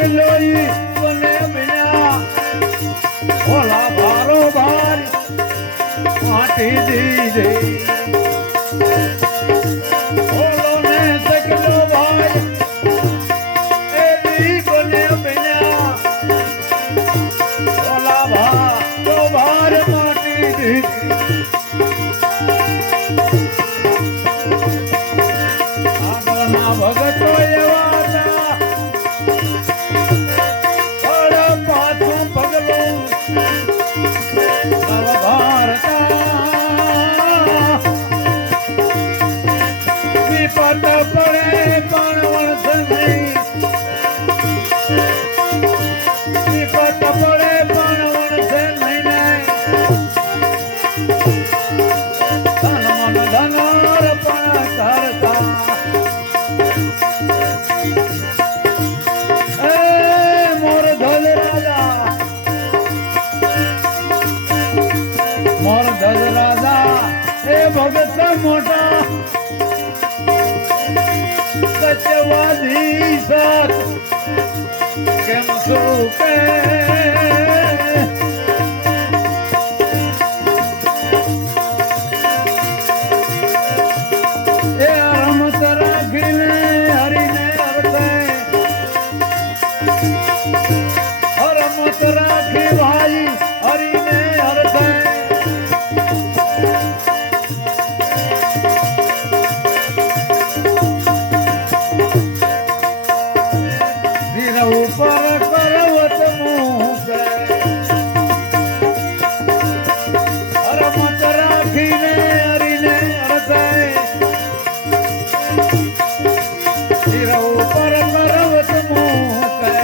સકલોઈ બને બિના ઓલા ભારો ભાર માટી દીધે ઓલો ને સકલો ભાઈ એવી બને બિના ઓલા ભારો ભાર માટી દીધે આગળના ભગતો એવા ભગત મોટા સત્યવાદી સાત કેમ શું કે એ રમત રાખીને હરીને અર્થે રમત રાખી ભાઈ હરીને અર્થે ઉપર પર્વત મૂકે રમત રાખીને હરીને અર્થે ઉપર પર્વત મૂકે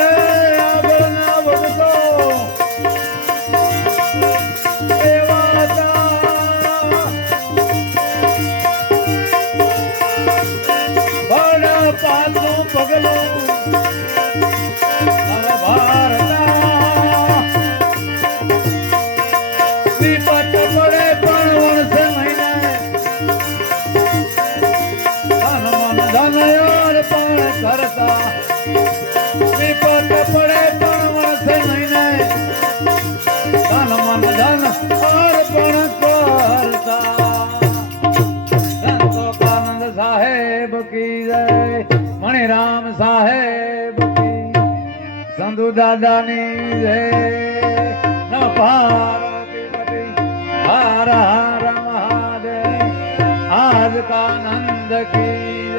આગળના ભગતો એવા પાછું પગલું ભારતા વિપત પડે પણ વણસે મહિને ધન મન ધન અર્પણ કરતા વિપત પડે પણ વણસે મહિને ધન મન ધન અર્પણ કરતા સંતો કાનંદ સાહેબ કી જય મણિરામ સાહેબ કી સંધુ દાદાની જય નમ પાર્વતી હર હર મહાદેવ આજ કાનંદ કી